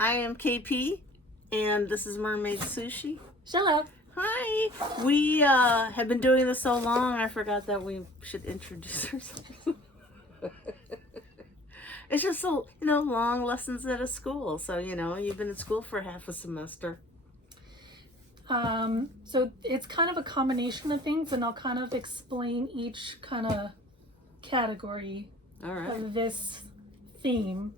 I am KP, and this is Mermaid Sushi. Hello. Hi. We have been doing this so long, I forgot that we should introduce ourselves. It's just so, long lessons at a school. So, you've been at school for half a semester. So it's kind of a combination of things, and I'll kind of explain each kind of category of this theme.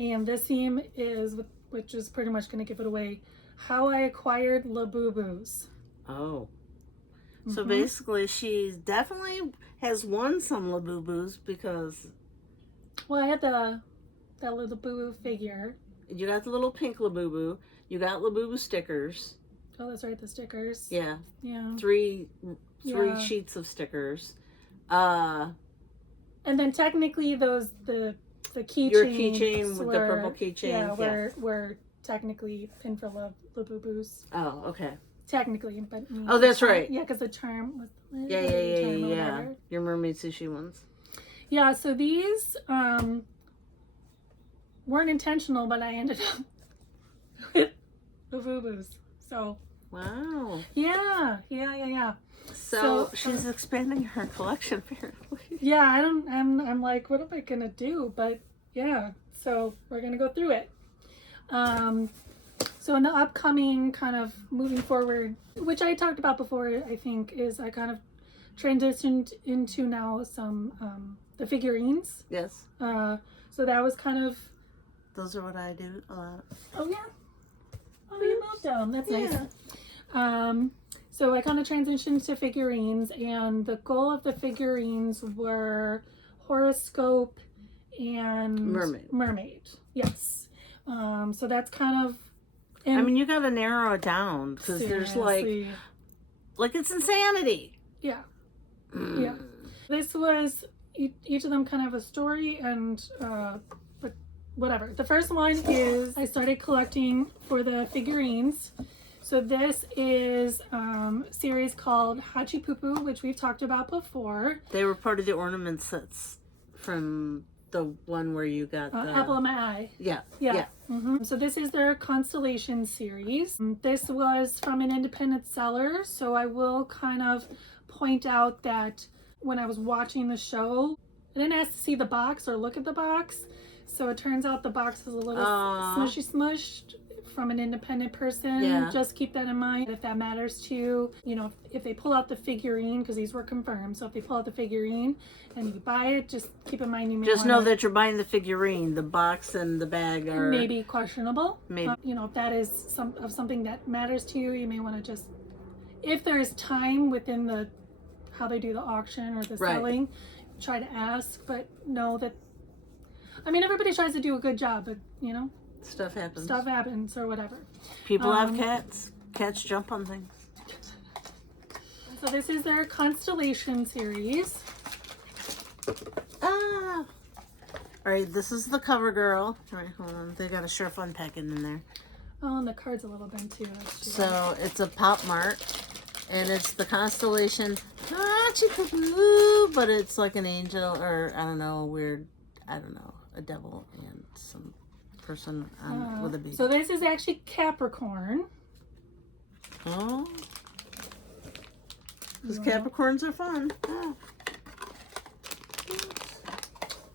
And this theme is, which is pretty much going to give it away, how I acquired Labubus. Oh. So basically, she definitely has won some Labubus because... Well, I had that Labubu figure. You got the little pink Labubu. You got Labubu stickers. Oh, that's right, the stickers. Yeah. Yeah. Three sheets of stickers. And then technically the keychains. Your keychain with the purple keychain. Yeah, were technically pin for Labubus. Oh, okay. Technically, but oh, that's right. Yeah, because the charm was yeah. Your Mermaid Sushi ones. Yeah, so these weren't intentional, but I ended up with Labubus. So wow. Yeah. So she's expanding her collection apparently. Yeah, I'm like, what am I gonna do? But yeah, so we're gonna go through it. So in the upcoming kind of moving forward, which I talked about before, I think, is I kind of transitioned into now some the figurines. Yes. So that was kind of... Those are what I do a lot. Oh yeah. Oh, you moved them. That's nice. So I kind of transitioned to figurines, and the goal of the figurines were horoscope and mermaid. Yes. So that's kind of... I mean, you got to narrow it down because there's like it's insanity. Yeah. Yeah. This was each of them kind of a story, and but whatever. The first one is I started collecting for the figurines. So this is a series called Hachi Pupu, which we've talked about before. They were part of the ornament sets from the one where you got the apple in my eye. Yeah. So this is their Constellation series. This was from an independent seller, so I will kind of point out that when I was watching the show, I didn't ask to see the box or look at the box, so it turns out the box is a little smushed from an independent person. Yeah. Just keep that in mind if that matters to you. If they pull out the figurine, because these were confirmed, so if they pull out the figurine and you buy it, just keep in mind you may just know that you're buying the figurine. The box and the bag are maybe questionable. Maybe if that is something that matters to you, you may want to just, if there is time within the how they do the auction or the selling, try to ask, but know that, I mean, everybody tries to do a good job, but stuff happens or whatever. People have cats. Cats jump on things. So this is their Constellation series. All right, this is the cover girl. All right, hold on. They got a sure fun packet in there. Oh, and the card's a little bent too. So it's a Pop Mart, and it's the Constellation Hachi Pupu, but it's like an angel, or a devil and some person with a baby. So this is actually Capricorn. Oh, because Capricorns are fun. Oh.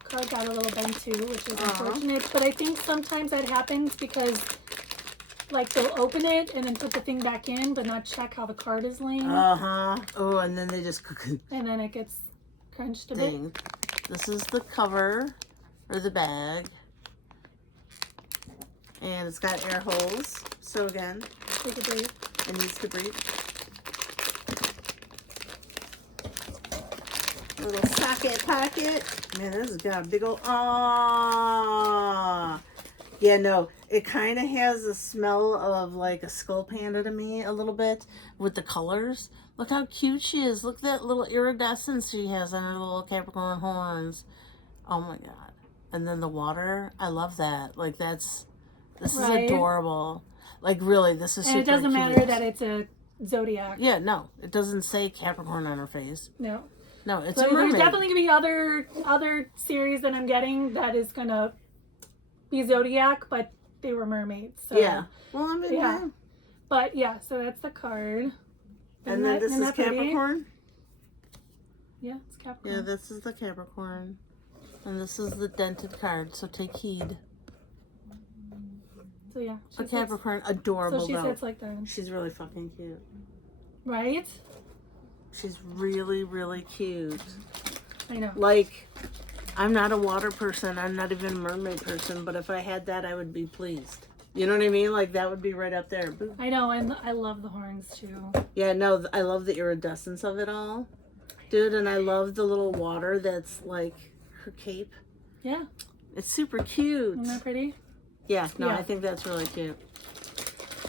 Card got a little bent too, which is unfortunate, but I think sometimes that happens because they'll open it and then put the thing back in but not check how the card is laying. Oh, and then they just and then it gets crunched a bit. This is the cover or the bag, and it's got air holes, so again, take a breathe. It needs to breathe. Little socket pocket. Man, this has got a big old... Yeah, no, it kind of has a smell of like a skull panda to me a little bit with the colors. Look how cute she is. Look at that little iridescence she has on her little Capricorn horns. Oh my god. And then the water. I love that. Like this is adorable. Like really, this is super cute. And it doesn't matter that it's a zodiac. Yeah, no. It doesn't say Capricorn on her face. No. No, it's a mermaid. There's definitely going to be other series that I'm getting that is going to be zodiac, but they were mermaids. So, Yeah. Well, I mean, yeah. yeah. But yeah, so that's the card. And then this is Capricorn. Yeah, it's Capricorn. Yeah, this is the Capricorn. And this is the dented card, so take heed. So yeah. A Capricorn, adorable. So she though. sits like that. She's really fucking cute. Right? She's really, really cute. I know. Like, I'm not a water person. I'm not even a mermaid person. But if I had that, I would be pleased. You know what I mean? Like, that would be right up there. Boop. I know, and I love the horns too. Yeah, no, I love the iridescence of it all. Dude, and I love the little water that's like her cape. Yeah. It's super cute. Isn't that pretty? Yeah, no, Yeah. I think that's really cute.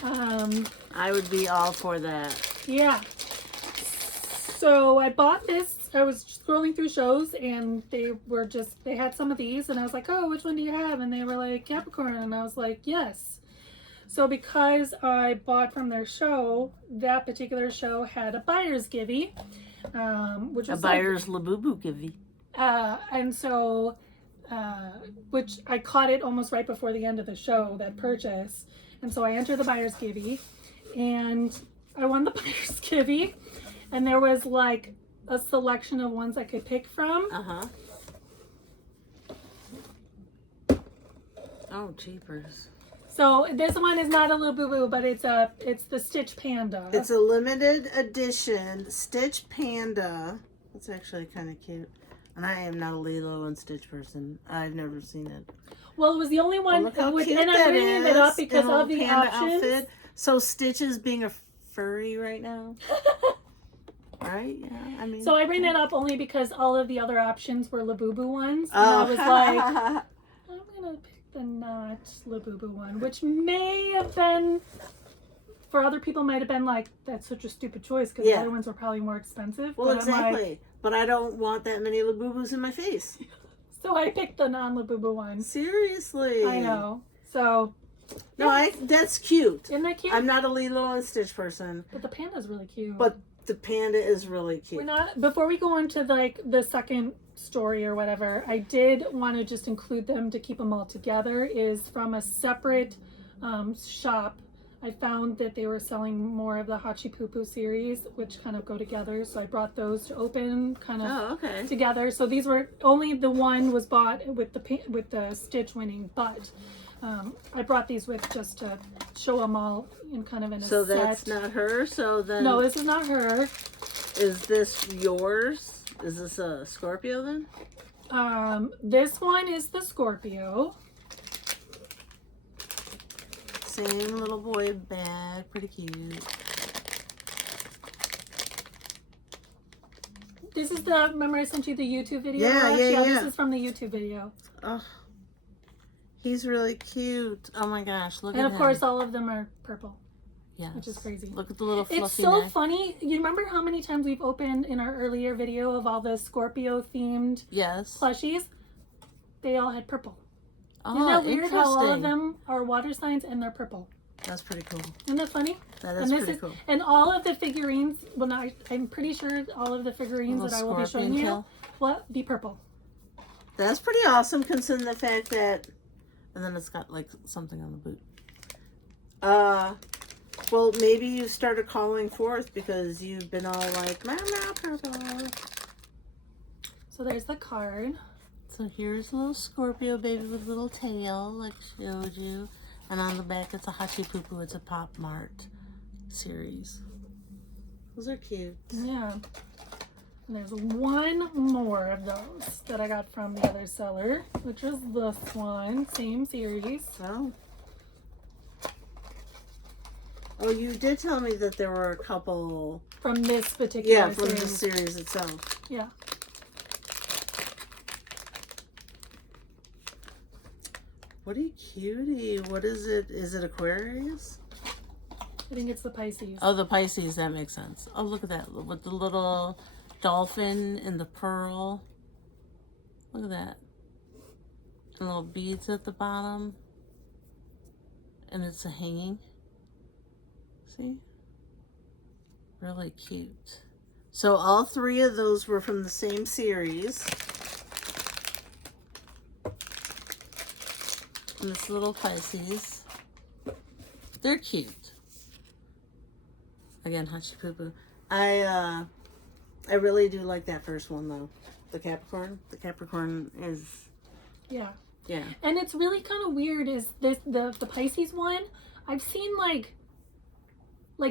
I would be all for that. Yeah. So I bought this. I was scrolling through shows and they had some of these and I was like, oh, which one do you have? And they were like, Capricorn. And I was like, yes. So because I bought from their show, that particular show had a buyer's givey. Which was a buyer's Labubu givey. And so, which I caught it almost right before the end of the show, that purchase. And so I entered the buyer's givey and I won the buyer's givey. And there was like a selection of ones I could pick from. Uh-huh. Oh, jeepers. So this one is not a Labubu, but it's the Stitch Panda. It's a limited edition Stitch Panda. It's actually kind of cute. And I am not a Lilo and Stitch person. I've never seen it. Well, it was the only one, Look how and cute I'm that bringing is. it up because of the panda options. outfit. So Stitch is being a furry right now. Right? Yeah. I mean. So I bring that up only because all of the other options were Labubu ones, and I was like, I'm gonna pick the not Labubu one, which may have been, for other people, might have been like, that's such a stupid choice because the other ones were probably more expensive. Well, but exactly. I'm like, but I don't want that many Labubus in my face. so I picked the non-Labubu one. Seriously. I know. So. No, that's cute. Isn't that cute? I'm not a Lilo and Stitch person. But the panda's really cute. But the panda is really cute. We're not, before we go into like the second story or whatever, I did want to just include them to keep them all together. Is from a separate shop. I found that they were selling more of the Hachi Pupu series, which kind of go together. So I brought those to open kind of together. So these were only the one was bought with the Stitch winning, but I brought these with just to show them all in kind of in a set. So that's not her. So then no, this is not her. Is this yours? Is this a Scorpio then? This one is the Scorpio. Same little boy bag, pretty cute. This is the, remember I sent you the YouTube video? Yeah. This is from the YouTube video. Oh, he's really cute. Oh my gosh, look at him. And of course all of them are purple. Yes. Which is crazy. Look at the little fluffy It's so neck. funny. You remember how many times we've opened in our earlier video of all the Scorpio themed plushies? They all had purple. Oh, isn't that weird how all of interesting. them are water signs and they're purple? That's pretty cool. Isn't that funny? That is pretty cool. And all of the figurines, well, no, I'm pretty sure all of the figurines that I will be showing you will be purple. That's pretty awesome considering the fact that, and then it's got like something on the boot. Well, maybe you started calling forth because you've been all like, Mama, purple. So there's the card. So here's a little Scorpio baby with a little tail, like I showed you. And on the back, it's a Hachi Pupu. It's a Pop Mart series. Those are cute. Yeah. And there's one more of those that I got from the other seller, which is this one. Same series. Oh. Oh, you did tell me that there were a couple. From this particular from series. the series itself. Yeah. What a cutie. What is it? Is it Aquarius? I think it's the Pisces. Oh, the Pisces. That makes sense. Oh, look at that. With the little dolphin and the pearl. Look at that. And little beads at the bottom. And it's a hanging. See? Really cute. So all three of those were from the same series. And this little Pisces. They're cute. Again, Hachi Poo Poo. I really do like that first one though. The Capricorn. The Capricorn is Yeah. yeah. And it's really kind of weird is this the Pisces one. I've seen like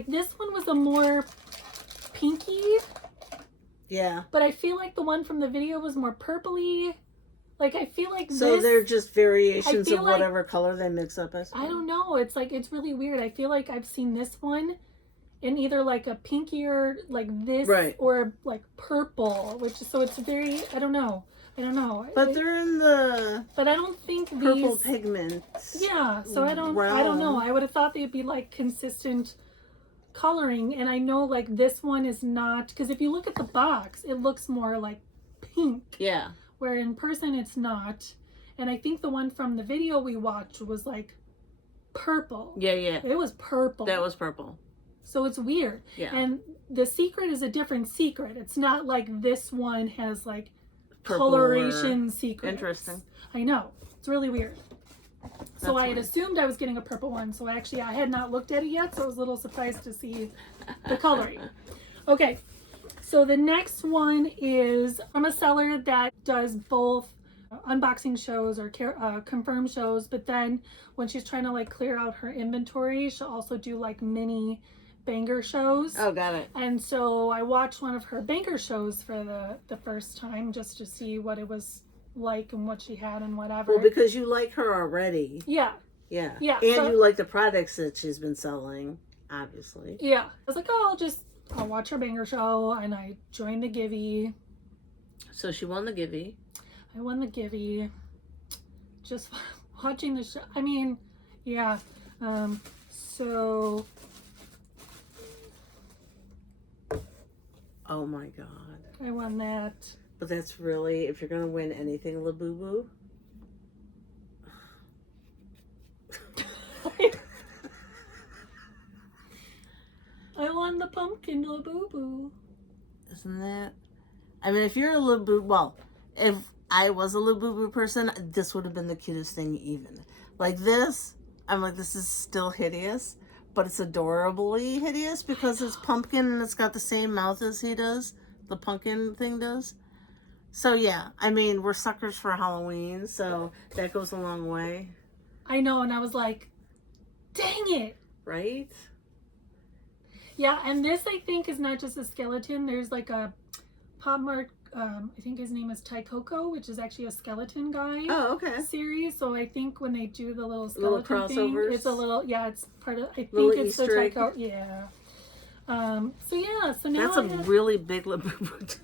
this one was a more pinky. Yeah. But I feel like the one from the video was more purpley. Like I feel like so they're just variations of like, whatever color they mix up as. I don't know. It's like it's really weird. I feel like I've seen this one in either like a pinkier like this or like purple, which so it's very I don't know. But they're in the but I don't think purple these pigments. Yeah, so I don't know. I would have thought they'd be like consistent coloring, and I know like this one is not because if you look at the box, it looks more like pink. Yeah. Where in person it's not. And I think the one from the video we watched was like purple. Yeah, yeah. It was purple. That was purple. So it's weird. Yeah. And the secret is a different secret. It's not like this one has like Purple coloration secrets. Interesting. I know. It's really weird. So That's I had assumed I was getting a purple one. So actually I had not looked at it yet. So I was a little surprised to see the coloring. Okay. So the next one is from a seller that does both unboxing shows or confirm shows, but then when she's trying to like clear out her inventory, she'll also do like mini banger shows. Oh, got it. And so I watched one of her banger shows for the first time just to see what it was like and what she had and whatever. Well, because you like her already. Yeah. Yeah. Yeah. And so, you like the products that she's been selling, obviously. Yeah. I was like, oh, I'll watch her banger show, and I joined the Givey. So she won the Givey. I won the Givey. Just watching the show. I mean, yeah. So. Oh my God. I won that. But that's really, if you're going to win anything, Labubu. I won the pumpkin Labubu. Isn't that? I mean, if you're a Labubu, well, if I was a Labubu person, this would have been the cutest thing even. Like this, I'm like, this is still hideous, but it's adorably hideous because it's pumpkin and it's got the same mouth as he does. The pumpkin thing does. So yeah, I mean, we're suckers for Halloween, so that goes a long way. I know, and I was like, dang it. Right? Yeah, and this I think is not just a skeleton. There's like a Pop Mart, I think his name is Ty Coco, which is actually a skeleton guy. Oh, okay. Series. So I think when they do the little skeleton crossovers. thing, it's a little, yeah, it's part of, I think little it's Easter the Ty egg. Coco. Yeah. So yeah, so now That's a really big Labubu.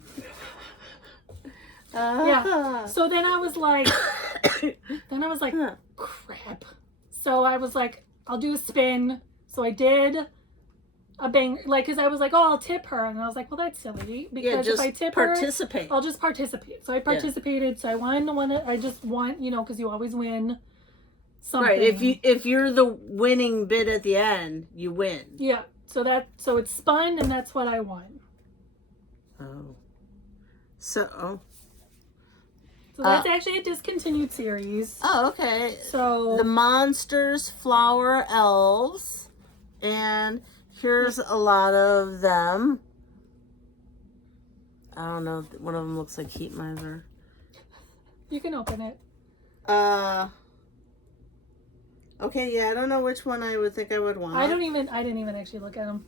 Yeah. So then I was like, Huh. crap. So I was like, I'll do a spin. So I did a bang, like, because I was like, oh, I'll tip her. And I was like, well, that's silly. Because just if I tip participate. her, I'll just participate. So I participated. So I won the one that I just want, because you always win something. Right. If you're the winning bid at the end, you win. Yeah. So it's spun, and that's what I won. Oh. So that's actually a discontinued series. Oh, okay. So the Monsters Flower Elves, and here's a lot of them. I don't know. One of them looks like Heat Miser. You can open it. Okay, yeah, I don't know which one I would think I would want. I didn't even actually look at them.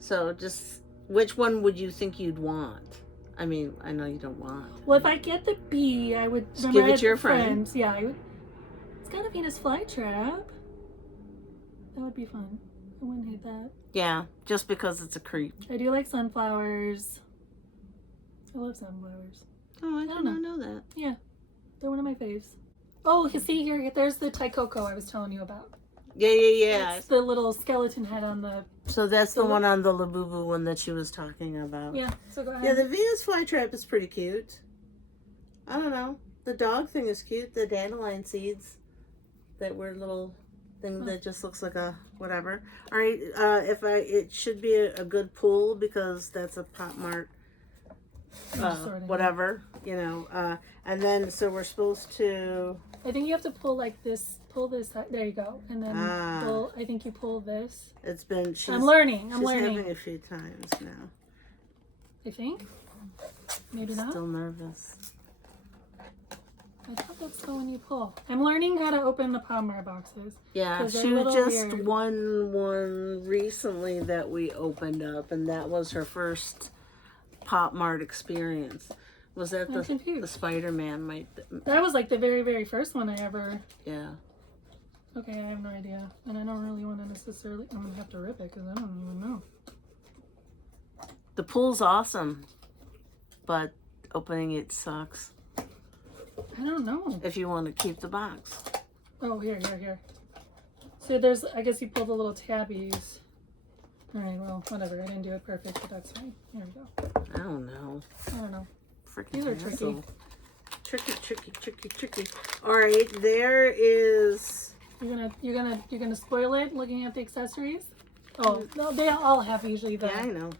So just, which one would you think you'd want? I mean, I know you don't want. Well, if I get the B, I would just give it to your friend. Yeah, it's got a Venus flytrap. That would be fun. I wouldn't hate that. Yeah, just because it's a creep. I do like sunflowers. I love sunflowers. Oh, I did not know that. Yeah, they're one of my faves. Oh, you see here, there's the Ty Coco I was telling you about. Yeah. It's the little skeleton head on the... So that's the one on the Labubu one that she was talking about. Yeah, so go ahead. Yeah, the Venus flytrap is pretty cute. I don't know. The dog thing is cute. The dandelion seeds. That weird little thing that just looks like a whatever. All right, it should be a good pull because that's a Pop Mart whatever, and then so we're supposed to I think you have to pull like this. Pull this. There you go. And then pull. I think you pull this. It's been. I'm learning. She's having a few times now. I think. Maybe not. Still nervous. I thought that's the one you pull. I'm learning how to open the Palmer boxes. Yeah, she just won one recently that we opened up, and that was her first Pop Mart experience. Was that the Spider-Man? That was like the very, very first one I ever... Yeah. Okay, I have no idea. And I don't really want to necessarily... I'm going to have to rip it because I don't even know. The pool's awesome, but opening it sucks. I don't know. If you want to keep the box. Oh, here. So there's, I guess you pull the little tabbies. All right, well, whatever. I didn't do it perfect, but that's fine. Here we go. I don't know. Freaking These are tricky. Tricky. All right, there is. You're gonna spoil it looking at the accessories. Oh no, they all have usually that. Yeah, I know.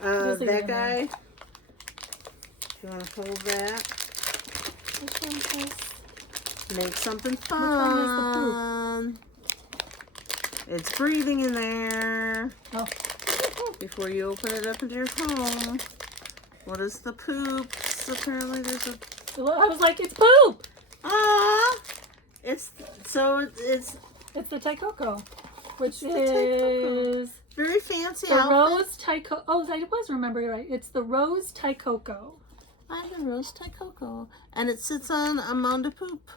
That guy. If you want to hold that. Which one is? Make something fun. Which one is the poop? It's breathing in there. Oh. Before you open it up into your home. What is the poop? Apparently there's a... I was like, it's poop! Ah! It's the Taikoko, which is... Very fancy the outfit. Rose Taikoko. Oh, I was remembering right. It's the Rose Taikoko. I have Rose Taikoko. And it sits on a mound of poop.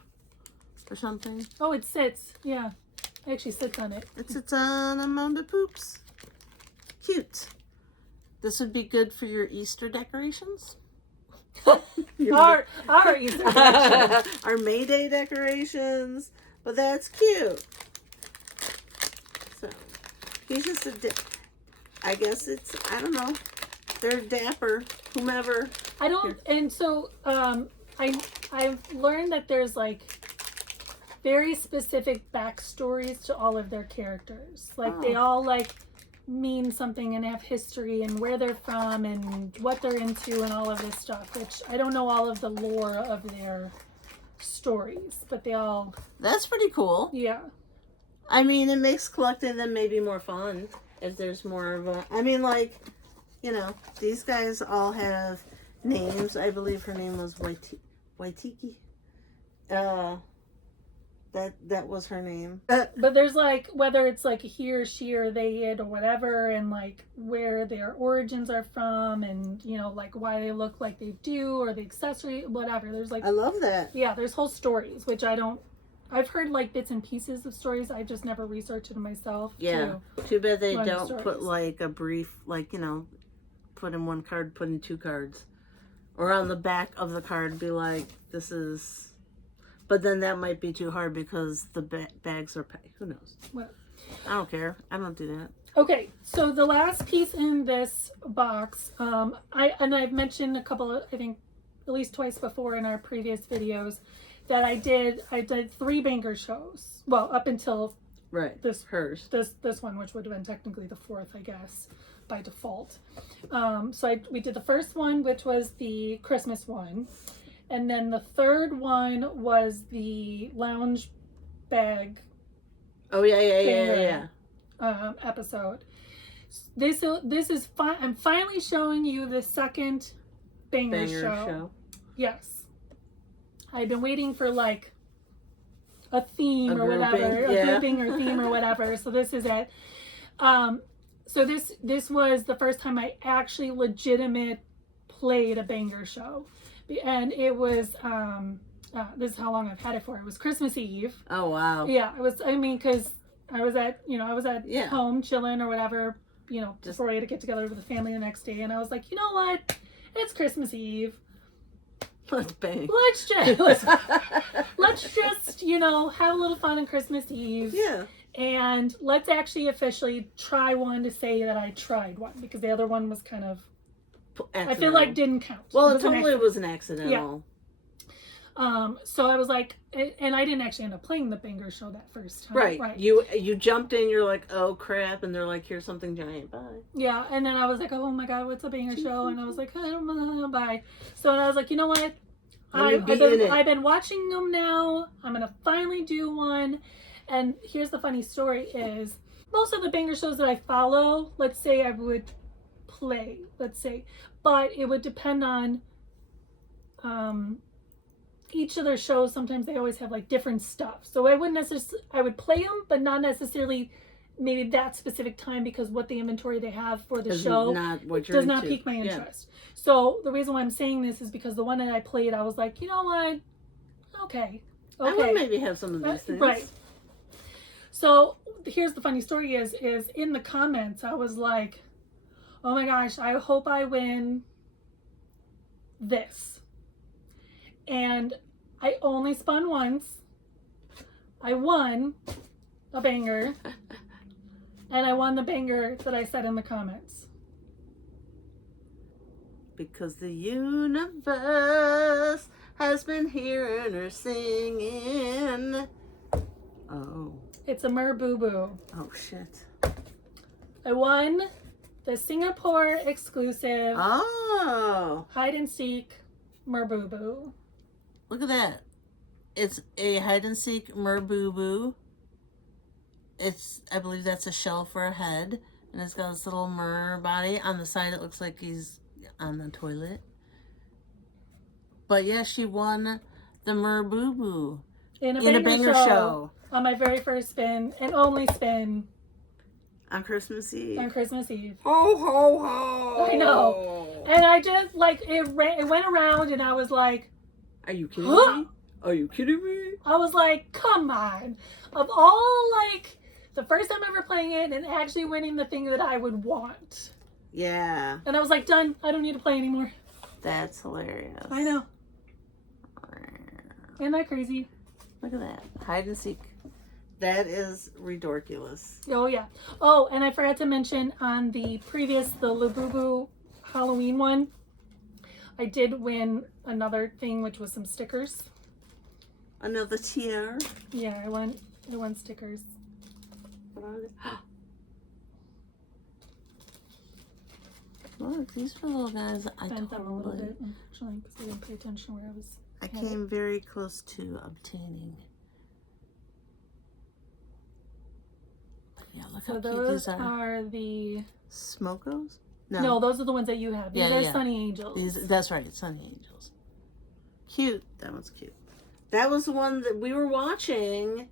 Or something. Oh, it sits. Yeah. It actually sits on it. It sits on a mound of poops. Cute. This would be good for your Easter decorations. our Easter decorations. Our May Day decorations. But that's cute. So, he's just I guess it's, I don't know. They're dapper. Whomever. I don't, and so, I've learned that there's like very specific backstories to all of their characters. Like they all like mean something and have history and where they're from and what they're into and all of this stuff, which I don't know all of the lore of their stories, but they all... That's pretty cool. Yeah. I mean, it makes collecting them maybe more fun if there's more of a... I mean, like, you know, these guys all have names. I believe her name was Waitiki. That was her name. But there's like, whether it's like he or she or they, it or whatever, and like where their origins are from and, you know, like why they look like they do or the accessory, whatever. There's like... I love that. Yeah, there's whole stories, which I've heard like bits and pieces of stories. I've just never researched it myself. Yeah. Too bad they don't the put like a brief, like, you know, put in one card, put in two cards. Or on the back of the card be like, this is... But then that might be too hard because the bags are packed. Who knows? Well, I don't care. I don't do that. okay, so the last piece in this box, I've mentioned a couple of, I think at least twice before in our previous videos, that I did 3 banger shows. Well, up until this one, which would have been technically the 4th, I guess, by default. So we did the first one, which was the Christmas one. And then the third one was the lounge bag. Oh yeah. Episode. This is fine. I'm finally showing you the second banger show. Yes, I've been waiting for like a theme or whatever, a grouping or theme or whatever. So this is it. So this was the first time I actually legitimate played a banger show. And it was, this is how long I've had it for. It was Christmas Eve. Oh, wow. Yeah, it was, I mean, because I was at home chilling or whatever, you know, before I had to get together with the family the next day. And I was like, you know what? It's Christmas Eve. Let's bang. Let's just, you know, have a little fun on Christmas Eve. Yeah. And let's actually officially try one to say that I tried one, because the other one was kind of, I feel like didn't count. Well, it totally was an accidental. Yeah. So I was like, and I didn't actually end up playing the banger show that first time. Right. You jumped in, you're like, oh crap, and they're like, here's something giant, bye. Yeah, and then I was like, oh my god, what's a banger show? And I was like, bye. So I was like, you know what? I've been watching them now finally do one. And here's the funny story is, most of the banger shows that I follow, let's say I would play, but it would depend on each of their shows. Sometimes they always have like different stuff. So I wouldn't necessarily, I would play them, but not necessarily maybe that specific time, because what the inventory they have for the show does not pique my interest. Yeah. So the reason why I'm saying this is because the one that I played, I was like, you know what? Okay. I would maybe have some of these things. Right. So here's the funny story is in the comments, I was like, oh my gosh, I hope I win this. And I only spun once. I won a banger. And I won the banger that I said in the comments. Because the universe has been hearing her singing. Oh. It's a Merbubu. Oh, shit. I won the Singapore exclusive hide and seek Merbubu. Look at that. It's a hide and seek Merbubu. I believe that's a shell for a head. And it's got this little mer body. On the side, it looks like he's on the toilet. But yeah, she won the Merbubu In a banger show. On my very first spin and only spin. On Christmas Eve. Ho, ho, ho. I know. And I just, like, it went around and I was like, are you kidding me? Are you kidding me? I was like, come on. Of all, like, the first time ever playing it and actually winning the thing that I would want. Yeah. And I was like, done. I don't need to play anymore. That's hilarious. I know. Isn't that crazy? Look at that. Hide and seek. That is redorkulous. Oh, yeah. Oh, and I forgot to mention on the Labubu Halloween one, I did win another thing, which was some stickers. Another tier? Yeah, I won stickers. Look, these are little guys. I bent them a little bit, unfortunately, because I didn't pay attention where I was. I came very close to obtaining. Yeah, look how cute these are. The Smokos? No, those are the ones that you have. These are Sunny Angels. That's right, Sunny Angels. Cute. That one's cute. That was the one that we were watching.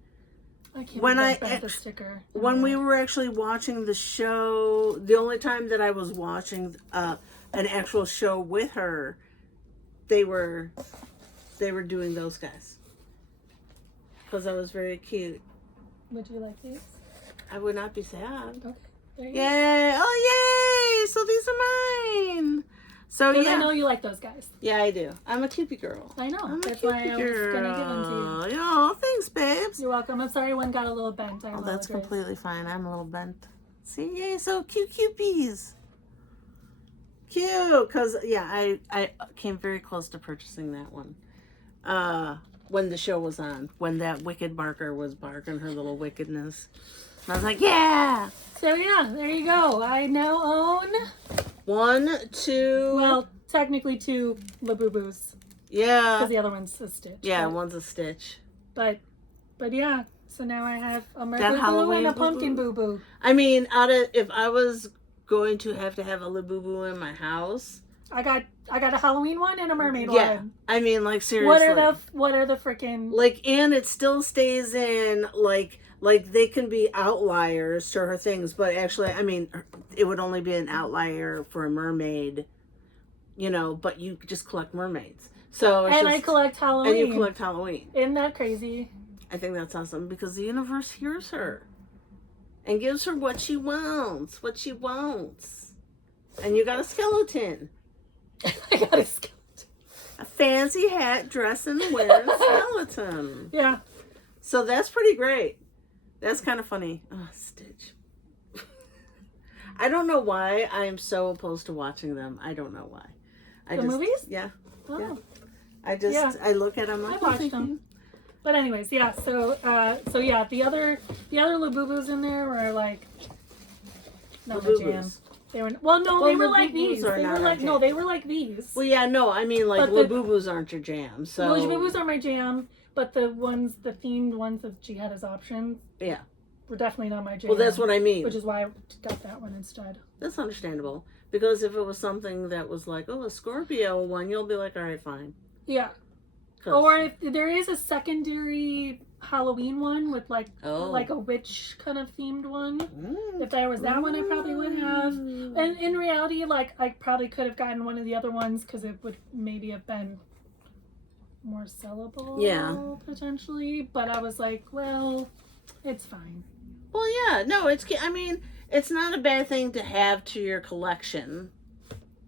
I can't remember the sticker. When we were actually watching the show, the only time that I was watching an actual show with her, they were doing those guys. Because I was very cute. Would you like these? I would not be sad. Okay. There you go. Oh, yay! So these are mine. So yeah. I know you like those guys. Yeah, I do. I'm a cupie girl. I know. That's why I was going to give them to you. Oh, thanks, babes. You're welcome. I'm sorry one got a little bent. That's completely fine. I'm a little bent. See, yay, so cute cupies. Cute. Because, yeah, I came very close to purchasing that one. When the show was on. When that wicked barker was barking her little wickedness. And I was like, yeah. So, yeah, there you go. I now own 1, 2. Well, technically 2 Labubus. Yeah. Because the other one's a Stitch. Yeah, one's a Stitch. But yeah. So now I have a Mermaid and a Pumpkin Boo-Boo. I mean, if I was going to have a Labubu in my house, I got a Halloween one and a mermaid one. Yeah. I mean, like, seriously. What are the freaking, like, and it still stays in, like they can be outliers to her things, but actually, I mean, it would only be an outlier for a mermaid, but you just collect mermaids. So I collect Halloween. And you collect Halloween. Isn't that crazy? I think that's awesome because the universe hears her and gives her what she wants. And you got a skeleton. I got a skeleton. A fancy hat, dress, and wearing skeleton. Yeah. So that's pretty great. That's kind of funny. Oh, Stitch. I don't know why I am so opposed to watching them. I don't know why. The movies? Yeah. Oh. Yeah. I look at them. I watched them. But anyways, yeah. So yeah, the other Labubus in there were like not my jam. They were they were like these. They were like these. Well, yeah, no, I mean like Labubus aren't your jam. So Labubus are my jam. But the themed ones that she had as options Yeah. were definitely not my jam. Well, that's what I mean. Which is why I got that one instead. That's understandable. Because if it was something that was like, oh, a Scorpio one, you'll be like, all right, fine. Yeah. Or if there is a secondary Halloween one with like a witch kind of themed one. If there was that one, I probably would have. And in reality, like I probably could have gotten one of the other ones because it would maybe have been more sellable. Yeah. Potentially. But I was like, well, it's fine. Well, yeah. No, it's not a bad thing to have to your collection.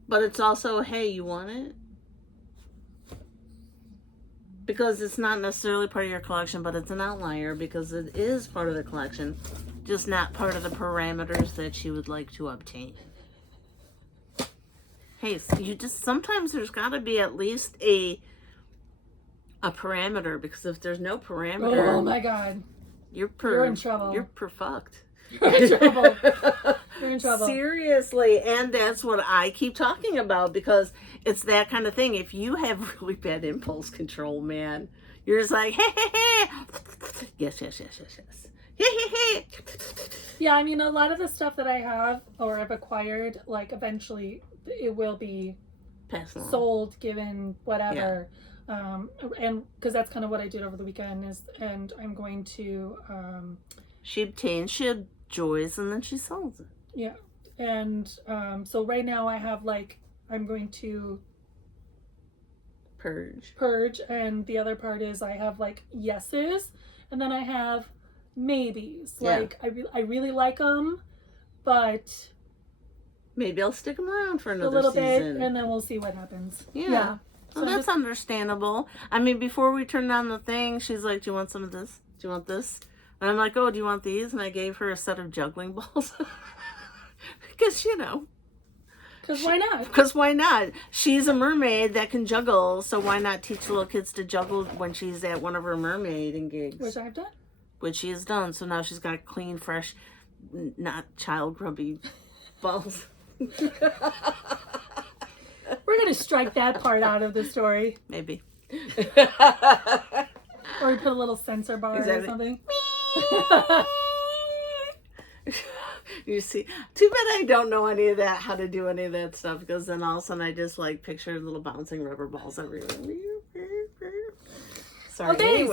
But it's also, hey, you want it? Because it's not necessarily part of your collection, but it's an outlier because it is part of the collection, just not part of the parameters that you would like to obtain. Hey, sometimes there's got to be at least a parameter, because if there's no parameter, oh my god, you're in trouble. You're fucked. You're in trouble. You're in trouble. Seriously, and that's what I keep talking about, because it's that kind of thing. If you have really bad impulse control, man, you're just like, hey. Yes. Hey. Yeah, I mean, a lot of the stuff that I have or have acquired, like eventually it will be sold, given whatever. Yeah. And because that's kind of what I did over the weekend and I'm going to she obtains, she enjoys, and then she sells it. Yeah. And so right now I have I'm going to purge, and the other part is I have yeses, and then I have maybes. Yeah. I really like them, but maybe I'll stick them around for another little season. bit, and then we'll see what happens. Yeah. Well, that's understandable. I mean, before we turned on the thing, she's like, do you want some of this? Do you want this? And I'm like, oh, do you want these? And I gave her a set of juggling balls. Because, Because why not? Because why not? She's a mermaid that can juggle, so why not teach little kids to juggle when she's at one of her mermaiding gigs? Which I've done. Which she has done. So now she's got clean, fresh, not child grubby balls. We're going to strike that part out of the story. Maybe. Or we put a little sensor bar or something. You see, too bad I don't know any of that, how to do any of that stuff, because then all of a sudden I just picture little bouncing rubber balls everywhere. Sorry. Okay,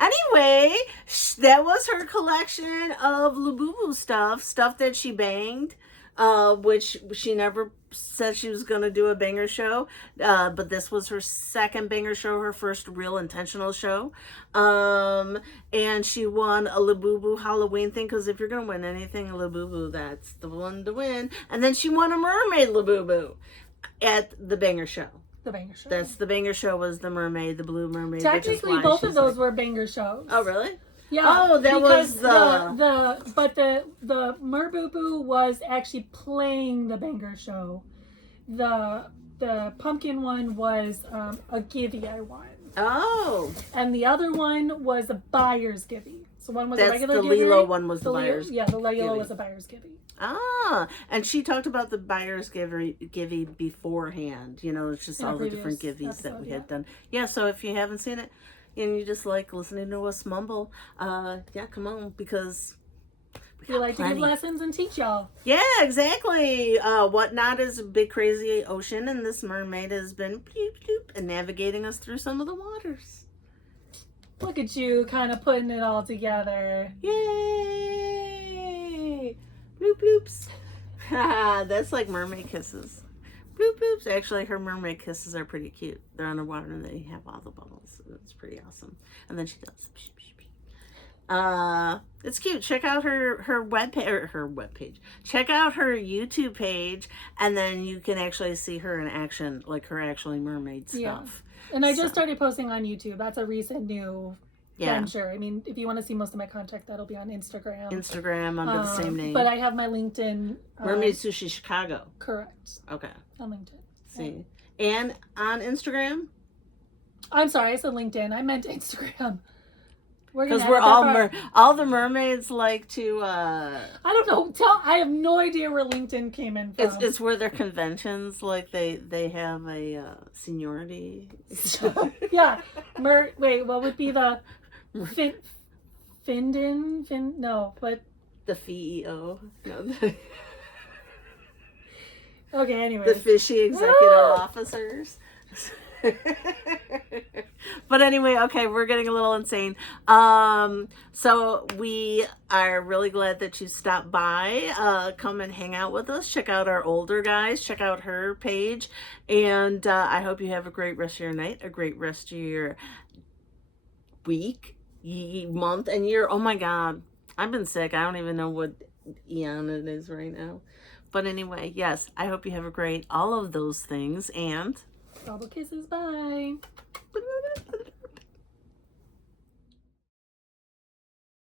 Anyway, that was her collection of Labubu stuff that she banged, which she never said she was going to do a banger show, but this was her second banger show, her first real intentional show, and she won a Labubu Halloween thing, because if you're going to win anything, a Labubu, that's the one to win. And then she won a mermaid Labubu at the banger show. The banger show. That's the banger show, was the mermaid, the blue mermaid. Technically, both of those were banger shows. Oh, really? Yeah. Oh, that was the Merbubu was actually playing the banger show. The pumpkin one was a givey I won. Oh. And the other one was a buyer's givey. So one was a regular the givey. Lilo one was the buyer's. Yeah, the Lilo was a buyer's givey. Ah, and she talked about the buyer's givey beforehand. It's just all the different giveys that we had done. Yeah, so if you haven't seen it, and you just like listening to us mumble, come on, because we like to give lessons and teach y'all. Yeah, exactly. Whatnot is a big crazy ocean, and this mermaid has been bloop, bloop, and navigating us through some of the waters. Look at you, kind of putting it all together. Yay! Bloop bloops. That's like mermaid kisses. Bloop bloops. Actually, her mermaid kisses are pretty cute. They're underwater and they have all the bubbles. It's pretty awesome. And then she does. It's cute. Check out her webpage. Check out her YouTube page, and then you can actually see her in action, her actually mermaid stuff. Yeah. And I just started posting on YouTube. That's a recent new venture. I mean, if you want to see most of my content, that'll be on Instagram. Under the same name. But I have my LinkedIn. Mermaid Sushi Chicago. Correct. Okay. On LinkedIn. See. And on Instagram? I'm sorry, I said LinkedIn. I meant Instagram. Because we're all the mermaids like to. I don't know. I have no idea where LinkedIn came in from. It's where their conventions, like they have a seniority. Yeah. Wait, what would be the no, what? The FEO. No, okay, anyway. The fishy executive officers. But anyway, okay, we're getting a little insane. So we are really glad that you stopped by. Come and hang out with us. Check out our older guys. Check out her page. And I hope you have a great rest of your night, a great rest of your week, month, and year. Oh my God, I've been sick. I don't even know what eon it is right now. But anyway, yes, I hope you have a great all of those things, and Bubble kisses, bye.